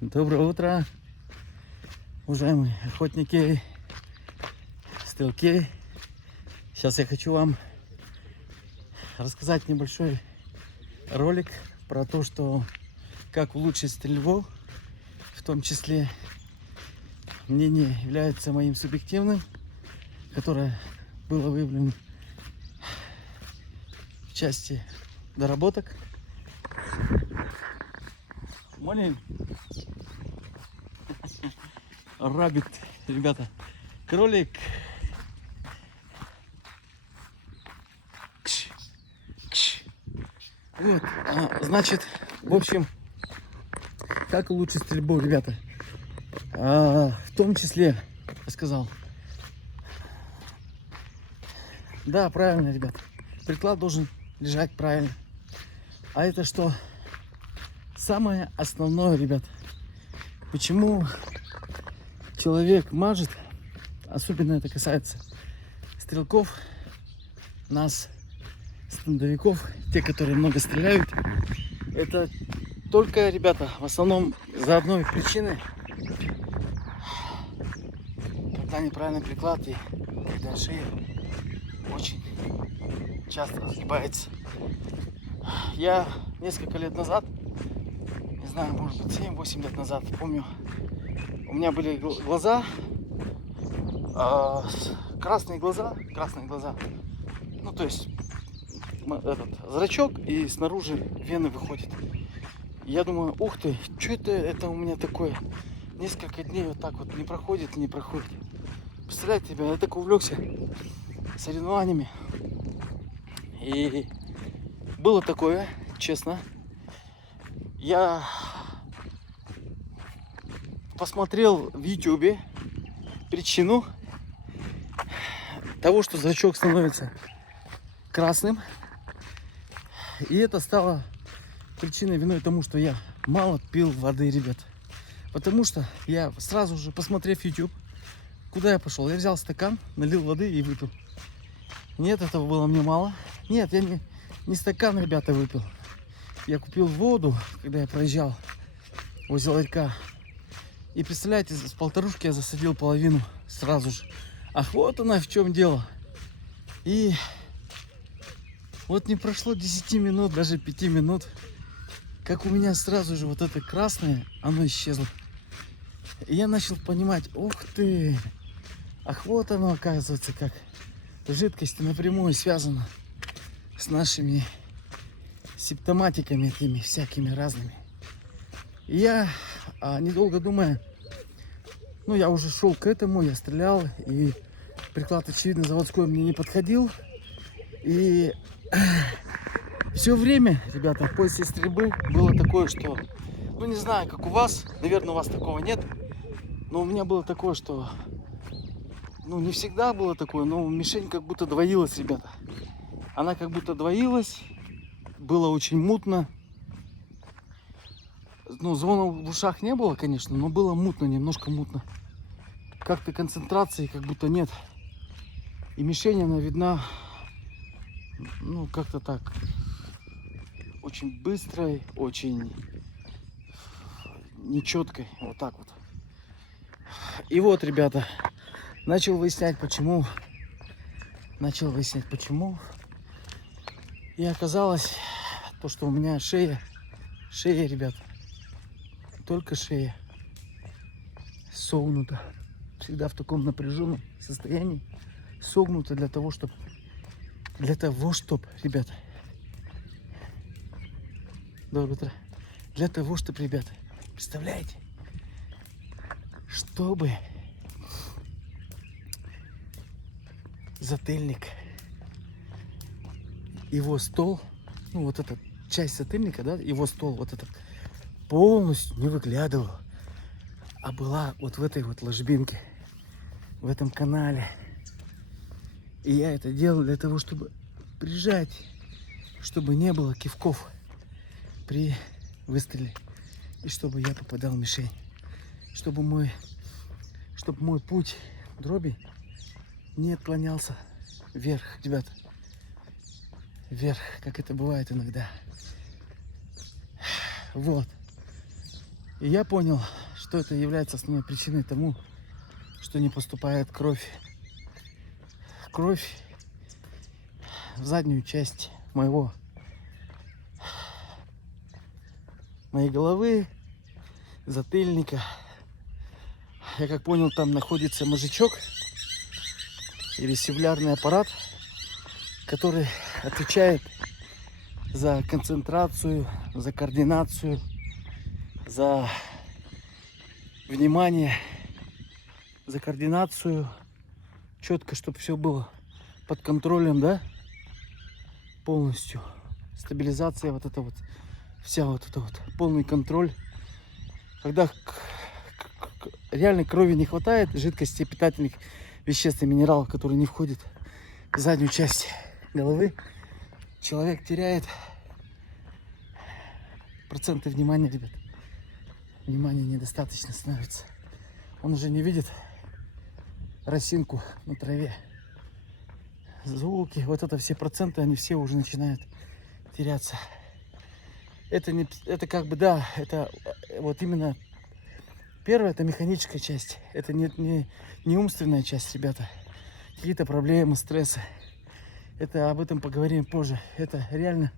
Доброе утро, уважаемые охотники, стрелки. Сейчас я хочу вам рассказать небольшой ролик про то, что как улучшить стрельбу. В том числе мнение является моим субъективным, которое было выявлено в части доработок. Молин. Рабит, ребята. Кролик. Кш. Кш. Вот, значит, в общем, как улучшить стрельбу, ребята. В том числе, я сказал. Да, правильно, ребята. Приклад должен лежать правильно. А это что? Самое основное, ребят. Почему человек мажет, особенно это касается стрелков, нас, стендовиков, те, которые много стреляют, это только, ребята, в основном за одной причины, когда неправильный приклад и когда шея очень часто разгибается. Я несколько лет назад, не знаю, может быть 7-8 лет назад, помню, у меня были глаза, красные глаза, ну то есть этот зрачок, и снаружи вены выходят. Я думаю, ух ты, что это у меня такое? Несколько дней вот так вот не проходит. Представляете, я так увлекся соревнованиями. И было такое, честно. Я посмотрел в YouTube причину того, что зрачок становится красным. И это стало причиной, виной тому, что я мало пил воды, ребят. Потому что я сразу же, посмотрев YouTube, куда я пошел? Я взял стакан, налил воды и выпил. Нет, этого было мне мало. Нет, я не стакан, ребята, выпил. Я купил воду, когда я проезжал возле ларька. И представляете, с полторушки я засадил половину сразу же. Ах, вот она в чем дело. И вот не прошло 10 минут, даже 5 минут, как у меня сразу же вот это красное, оно исчезло. И я начал понимать, ух ты, ах, вот оно, оказывается, как жидкость напрямую связана с нашими симптоматиками этими всякими разными. И я, недолго думая, ну, я уже шел к этому, я стрелял, и приклад, очевидно, заводской мне не подходил. И все время, ребята, после стрельбы было такое, что, ну, не знаю, как у вас, наверное, у вас такого нет, но у меня было такое, что, ну, не всегда было такое, но мишень как будто двоилась, ребята. Она как будто двоилась, было очень мутно. Ну, звона в ушах не было, конечно, но было мутно, немножко мутно. Как-то концентрации как будто нет. И мишень, она видна, ну, как-то так, очень быстрой, очень нечеткой, вот так вот. И вот, ребята, начал выяснять, почему. И оказалось, то, что у меня шея, ребят, только шея согнута. Всегда в таком напряженном состоянии. Согнута для того, чтобы, ребята, доброе утро. Для того, чтобы, ребята, представляете, чтобы затыльник, его стол, ну вот эта часть затыльника, да, его стол вот этот полностью не выглядывал, а была вот в этой вот ложбинке, в этом канале. И я это делал для того, чтобы прижать, чтобы не было кивков при выстреле, и чтобы я попадал в мишень, чтобы мой путь дроби не отклонялся вверх, ребята, вверх, как это бывает иногда. Вот. И я понял, что это является основной причиной тому, что не поступает кровь. Кровь в заднюю часть моей головы, затыльника. Я как понял, там находится мозжечок и вестибулярный аппарат, который отвечает за концентрацию, за координацию, за внимание, за координацию, четко, чтобы все было под контролем, да, полностью. Стабилизация, вот это вот, вся вот это вот, полный контроль. Когда реально крови не хватает, жидкости, питательных веществ и минералов, которые не входят в заднюю часть головы, человек теряет проценты внимания, ребят. Внимания недостаточно становится. Он уже не видит росинку на траве. Звуки, вот это все проценты, они все уже начинают теряться. Это как бы, да, это вот именно первое, это механическая часть. Это не умственная часть, ребята. Какие-то проблемы, стрессы. Это об этом поговорим позже. Это реально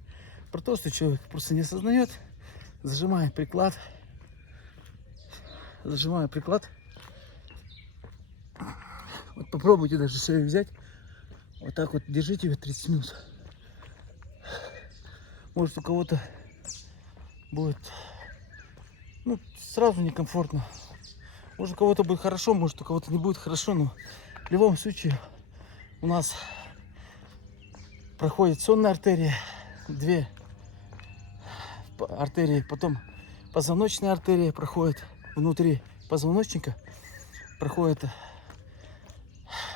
про то, что человек просто не осознает. Зажимая приклад. Вот попробуйте даже шею взять. Вот так вот держите ее 30 минут. Может, у кого-то будет, ну, сразу некомфортно. Может, у кого-то будет хорошо, может, у кого-то не будет хорошо, но в любом случае у нас проходит сонная артерия, 2 артерии, потом позвоночная артерия проходит внутри позвоночника, проходит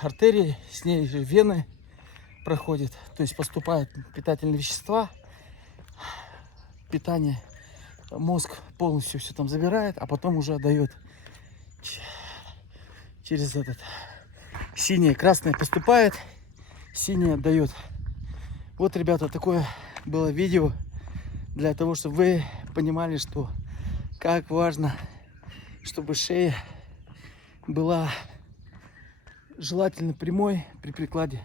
артерии, с ней же вены проходят, то есть поступают питательные вещества, питание, мозг полностью все там забирает, а потом уже отдает через этот синее, красное поступает, синее отдает. Вот, ребята, такое было видео для того, чтобы вы понимали, что как важно, чтобы шея была желательно прямой при прикладе.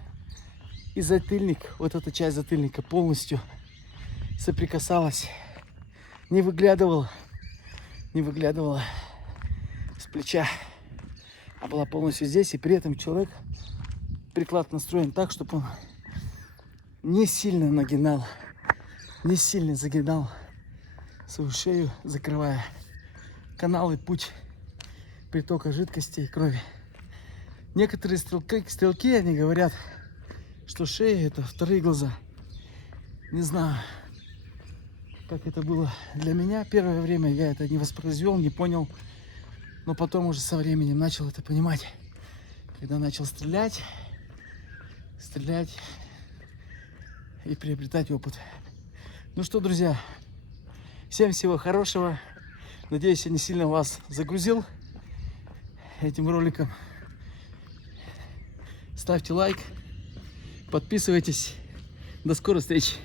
И затыльник, вот эта часть затыльника полностью соприкасалась, не выглядывала с плеча, а была полностью здесь. И при этом человек, приклад настроен так, чтобы он не сильно нагинал, не сильно загинал свою шею, закрывая канал и путь притока жидкости и крови. Некоторые стрелки, они говорят, что шея — это вторые глаза. Не знаю, как это было для меня. Первое время я это не воспроизвел, не понял. Но потом уже со временем начал это понимать. Когда начал стрелять и приобретать опыт. Ну что, друзья, всем всего хорошего. Надеюсь, я не сильно вас загрузил этим роликом. Ставьте лайк, подписывайтесь. До скорой встречи.